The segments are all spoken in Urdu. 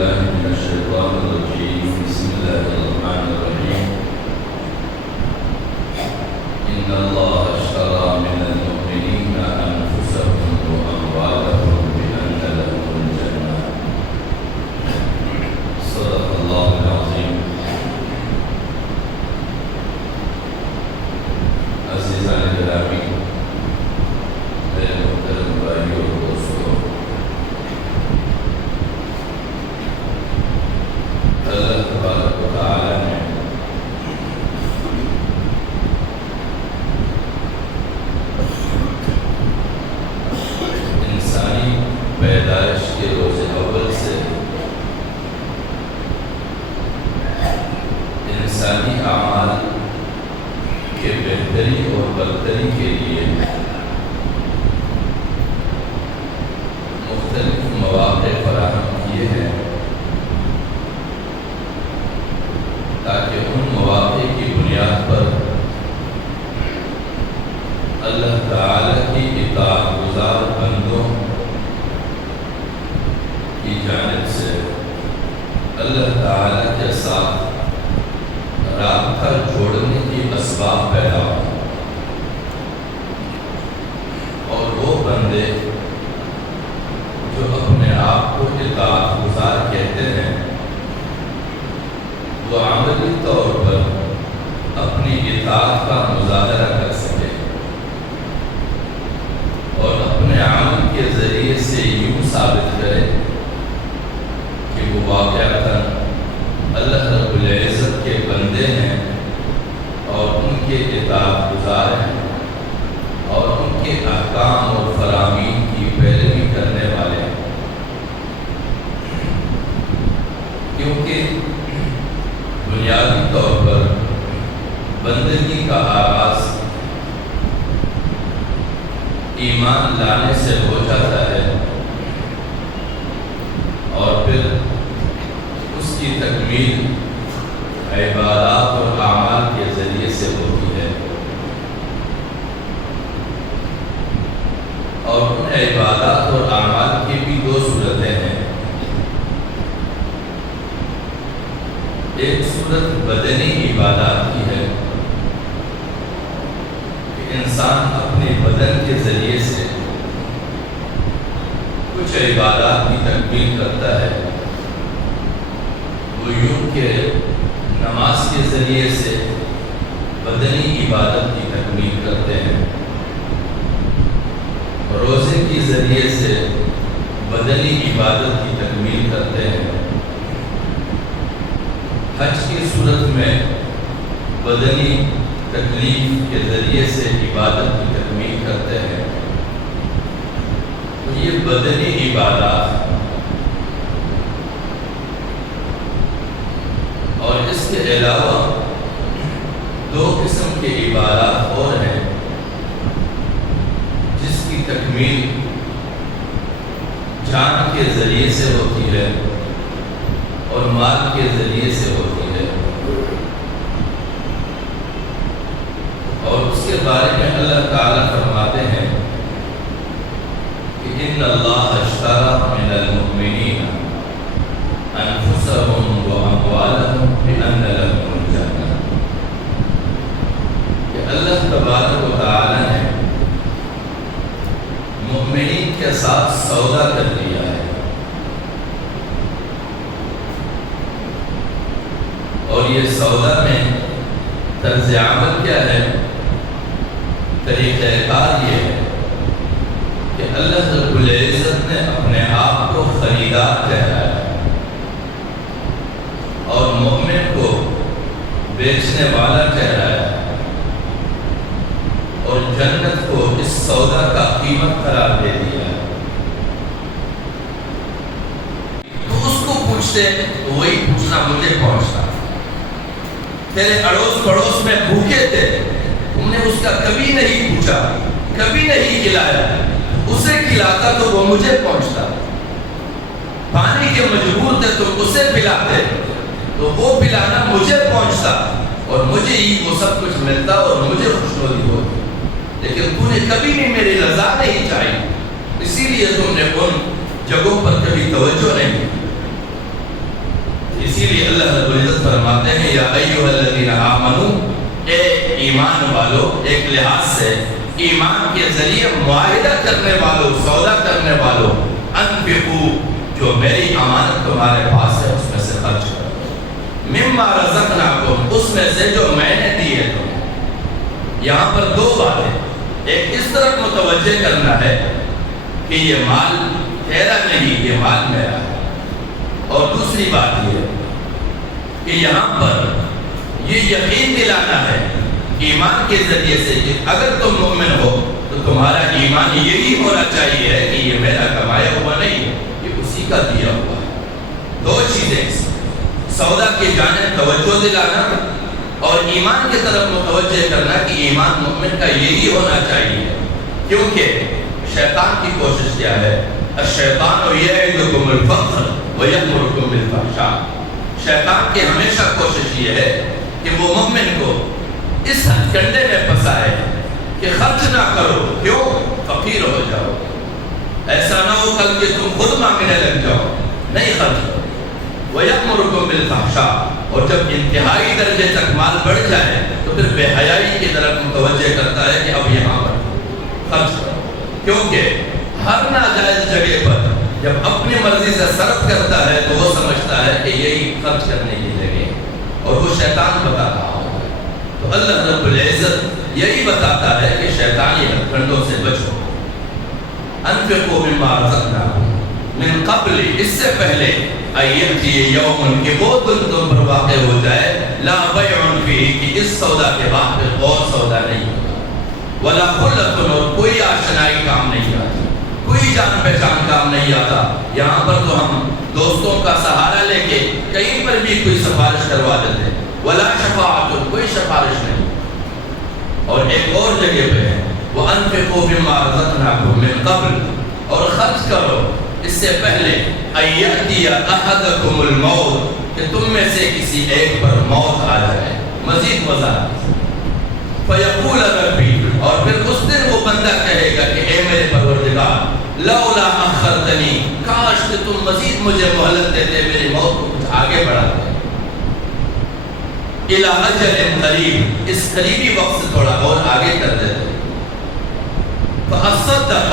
بالله من الشيطان الرجيم. بسم الله الرحمن الرحيم. إن الله اشترى من المؤمنين أنفسهم وأموالهم بأن لهم الجنة. صدق الله العظيم. عزیزان گرامی، میرے محترم بھائیوں اور دوستوں، اللہ تبارک و تعالی نے انسانی پیدائش کے روز اول سے انسانی اعمال کے بہتری اور برتری کے لیے مختلف مواقع فراہم کیے ہیں، تاکہ ان مواقع کی بنیاد پر اللہ تعالی کی اطاعت گزار بندوں کی جانب سے اللہ تعالی کے ساتھ رابطہ جوڑنے کی اسباب پیدا ہوں، اور وہ بندے جو اپنے آپ کو اطاعت گزار کہتے ہیں وہ عملی طور پر اپنی اطاعت کا مظاہرہ کر سکے اور اپنے عمل کے ذریعے سے یوں ثابت کرے کہ وہ واقعتاً اللہ رب العزت کے بندے ہیں اور ان کے اطاعت گزار ہیں اور ان کے احکام اور فرامین کی پیروی کرنے والے ہیں، کیونکہ بنیادی طور پر بندگی کا آغاز ایمان لانے سے ہو جاتا ہے اور پھر اس کی تکمیل عبادات اور اعمال کے ذریعے سے ہوتی ہے، اور ان عبادات اور اعمال کی بھی دو صورتیں ہیں۔ ایک صورت بدنی عبادات کی ہے کہ انسان اپنے بدن کے ذریعے سے کچھ عبادات کی تکمیل کرتا ہے، وہ یوں کہ نماز کے ذریعے سے بدنی عبادت کی تکمیل کرتے ہیں، روزے کے ذریعے سے بدنی عبادت کی تکمیل کرتے ہیں، حج کی صورت میں بدنی تکلیف کے ذریعے سے عبادت کی تکمیل کرتے ہیں۔ تو یہ بدنی عبادات اور اس کے علاوہ دو قسم کے عبادات اور ہیں جس کی تکمیل جان کے ذریعے سے ہوتی ہے اور مال کے ذریعے سے ہوتی ہے، اور اس کے بارے میں اللہ تعالیٰ فرماتے ہیں کہ ان اللہ اشتری من المؤمنین انفسهم واموالهم بان لهم الجنہ، کہ اللہ تبارک و تعالیٰ نے مؤمنین کے ساتھ سودا کر لیا ہے، اور یہ سودا میں طرز عمل کیا ہے، طریقہ کار یہ ہے کہ اللہ رب العزت نے اپنے آپ کو خریدار ٹھہرایا اور مومن کو بیچنے والا ٹھہرایا اور جنت کو اس سودا کا قیمت قرار دے دیا۔ تو اس کو پوچھتے تو وہی پوچھنا مجھے پہنچتا، تیرے اڑوس پڑوس میں بھوکے تھے، تم نے اس کا کبھی نہیں پوچھا، کبھی نہیں کھلایا، اسے کھلاتا تو وہ مجھے پہنچتا، پانی کے مجبور تھے تم اسے پلاتے تو وہ پلانا مجھے پہنچتا اور مجھے ہی وہ سب کچھ ملتا اور مجھے خوشنودی ہوتی، لیکن تو نے کبھی بھی میری رضا نہیں چاہی، اسی لیے تم نے ان جگہوں پر کبھی توجہ نہیں کی۔ فرماتے ہیں یا ایھا الذین آمنو، اے ایمان والو، ایک لحاظ سے ایمان کے ذریعے معاہدہ کرنے والو، سودا کرنے والو، انفقوا، جو میری امانت تمہارے پاس ہے اس میں سے خرچ کرو، مما رزقناکم، اس میں سے جو میں نے دیے تمہیں۔ یہاں پر دو باتیں، ایک اس طرف متوجہ کرنا ہے کہ یہ مال تیرا نہیں، یہ مال میرا ہے، اور دوسری بات یہ کہ یہاں پر یہ یقین دلانا ہے ایمان کے ذریعے سے کہ اگر تم مومن ہو تو تمہارا ایمان یہی ہونا چاہیے کہ یہ میرا کمایا ہوا نہیں ہے، یہ اسی کا دیا ہوا ہے۔ دو چیزیں، سودا کی جانب توجہ دلانا اور ایمان کی طرف متوجہ کرنا کہ ایمان مومن کا یہی ہونا چاہیے، کیونکہ شیطان کی کوشش کیا ہے؟ الشیطان یعدکم الفقر ویأمرکم بالفحشاء، شیطان کی ہمیشہ کوشش یہ ہے کہ وہ مومن کو اس ہتھ کنڈے میں پھنسائے کہ خرچ نہ کرو، کیوں؟ فقیر ہو جاؤ، ایسا نہ ہو کل کہ تم خود مانگنے لگ جاؤ، نہیں خرچ کرو۔ وَيَأْمُرُكُمْ بِالْفَحْشَاءِ، اور جب انتہائی درجے تک مال بڑھ جائے تو پھر بے حیائی کی طرف متوجہ کرتا ہے کہ اب یہاں پر خرچ کرو، کیونکہ ہر ناجائز جگہ پر جب اپنی مرضی سے صرف کرتا ہے تو وہ سمجھتا ہے کہ یہی خرچ کرنے کی جگہ ہے، اور وہ شیطان بتا رہا ہوتا ہے۔ تو اللہ رب العزت یہی بتاتا ہے کہ شیطانی ہتھکنڈوں سے بچو۔ انفقوا مما رزقناکم من قبل، اس سے پہلے ایتی یوم، کہ وہ دن تم پر واقع ہو جائے، لا بیع فیہ، کہ اس سودا کے بعد پھر اور سودا نہیں ہوگا، ولا خلۃ، اور کوئی آشنائی کام نہیں آتی، کوئی جان پہچان کام نہیں آتا۔ یہاں پر تو ہم دوستوں کا سہارا لے کے کہیں پر بھی کوئی سفارش کروا دیتے ہیں، ولا شفاعت، کوئی سفارش نہیں۔ اور ایک اور جگہ پہ ہے وَأَنفِقُوا مِمَّا رَزَقْنَاكُم مِّن قَبْلِ، اور خرچ کرو اس سے پہلے أَن يَأْتِيَ أَحَدَكُمُ الْمَوْتُ، کہ تم میں سے کسی ایک پر موت آ جائے۔ مزید وضاحت، فَيَقُولَ رَبِّي، اور پھر اس دن وہ بندہ کہے گا کہ اے میرے پروردگار، لَوْلَا أَخَّرْتَنِي، کاش کہ تم مزید مجھے مہلت دیتے، میری موت کو کچھ آگے بڑھاتے، إِلَىٰ أَجَلٍ قَرِيبٍ، اس قریبی وقت سے تھوڑا اور آگے کر دیتے، فَأَصَّدَّقَ،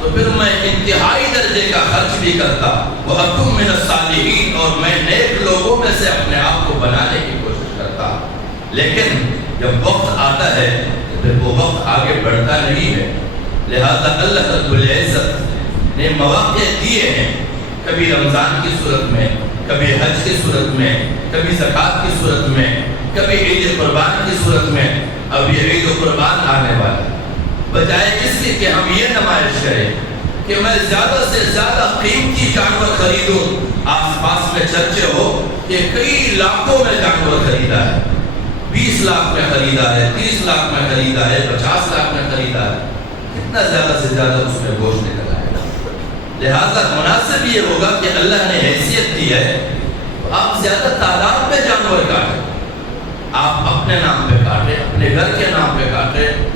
تو پھر میں انتہائی درجے کا خرچ بھی کرتا، وَأَكُن مِّنَ الصَّالِحِينَ، اور میں نیک لوگوں میں سے اپنے آپ کو بنانے کی کوشش کرتا۔ لیکن جب وقت آتا ہے تو پھر وہ وقت آگے بڑھتا نہیں ہے، لہذا اللہ رب العزت نے مواقع دیے ہیں، کبھی رمضان کی صورت میں، کبھی حج کی صورت میں، کبھی زکوٰۃ کی صورت میں، کبھی عید قربان کی صورت میں۔ اب یہ عید قربان آنے والا ہے، بجائے اس کے کہ ہم یہ نمائش کریں کہ میں زیادہ سے زیادہ قیمتی جانور خریدوں، آس پاس میں چرچے ہو کہ کئی لاکھوں میں جانور خریدا ہے، 20 لاکھ میں خریدا ہے، 30 لاکھ میں خریدا ہے، 50 لاکھ میں خریدا ہے، کتنا زیادہ سے زیادہ اس میں گوشت نکل آئے گا۔ لہذا مناسب یہ ہوگا کہ اللہ نے حیثیت دی ہے تو آپ زیادہ تعداد میں جانور کاٹیں، آپ اپنے نام پہ کاٹیں، اپنے گھر کے نام پہ کاٹیں،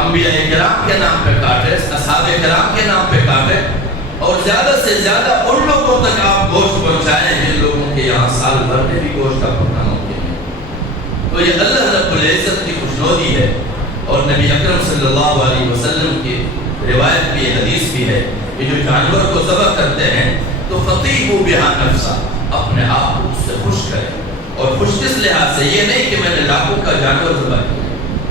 انبیاء کرام کے نام پہ کاٹیں، اصحاب کرام کے نام پہ کاٹیں، اور زیادہ سے زیادہ ان لوگوں تک آپ گوشت پہنچائیں جن لوگوں کے یہاں سال بھر میں بھی گوشت کا پکنا ممکن ہے۔ تو یہ اللہ رب العزت کی خوشنودی ہے، اور نبی اکرم صلی اللہ علیہ وسلم کی روایت بھی، حدیث بھی ہے کہ جو جانور کو ذبح کرتے ہیں تو فطیبوا بها نفسا، اپنے آپ کو اس سے خوش کریں، اور خوش کس لحاظ سے؟ یہ نہیں کہ میں نے لاکھوں کا جانور ذبح کیا،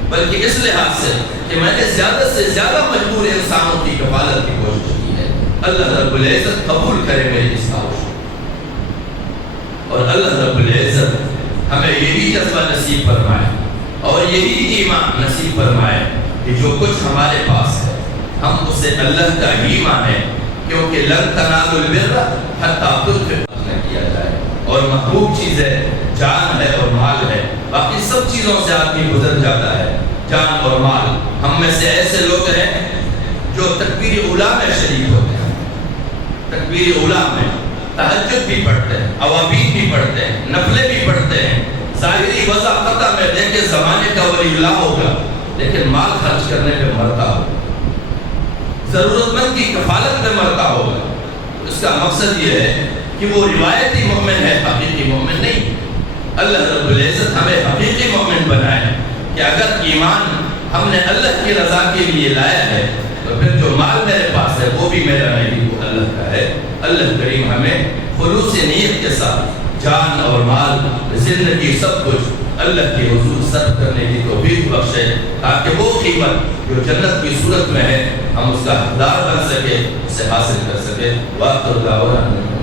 بلکہ اس لحاظ سے کہ میں نے زیادہ سے زیادہ مجبور انسانوں کی کفالت کی کوشش کی ہے۔ اللہ رب العزت قبول کرے میری اس کاوش، اور اللہ رب العزت ہمیں یہی جذبہ نصیب فرمائے اور یہی ایمان نصیب فرمائے کہ جو کچھ ہمارے پاس ہے ہم اسے اللہ کا ہی مانیں، کیونکہ لن تنالوا البر حتی تنفقوا نہ کیا جائے، اور محبوب چیزیں جان ہے اور مال ہے، باقی سب چیزوں سے آدمی گزر جاتا ہے، جان اور مال۔ ہم میں سے ایسے لوگ ہیں جو تکبیر اولیٰ میں شریک ہوتے ہیں، تکبیر اولیٰ میں تہجد بھی پڑھتے ہیں، اوابین بھی پڑھتے ہیں، نفلیں بھی پڑھتے ہیں، ظاہری وضع قطع میں دیکھے زمانے کا ولی اللہ ہوگا، لیکن مال خرچ کرنے پہ مرتا ہوگا، ضرورت مند کی کفالت میں مرتا ہوگا۔ اس کا مقصد یہ ہے کہ وہ روایتی مومن ہے، حقیقی مومن نہیں۔ اللہ رب العزت ہمیں حقیقی مومن بنائے کہ اگر ایمان ہم نے اللہ کی رضا کے لیے لایا ہے تو پھر جو مال میرے پاس ہے وہ بھی میرا نہیں، وہ اللہ کا ہے۔ اللہ کریم ہمیں خلوص نیت کے ساتھ جان اور مال، زندگی، سب کچھ اللہ کے حضور صرف کرنے کی توفیق بخشے، تاکہ وہ قیمت جو جنت کی صورت میں ہے ہم اس کا حقدار بن سکے، اسے حاصل کر سکے۔ وآخر دعوانا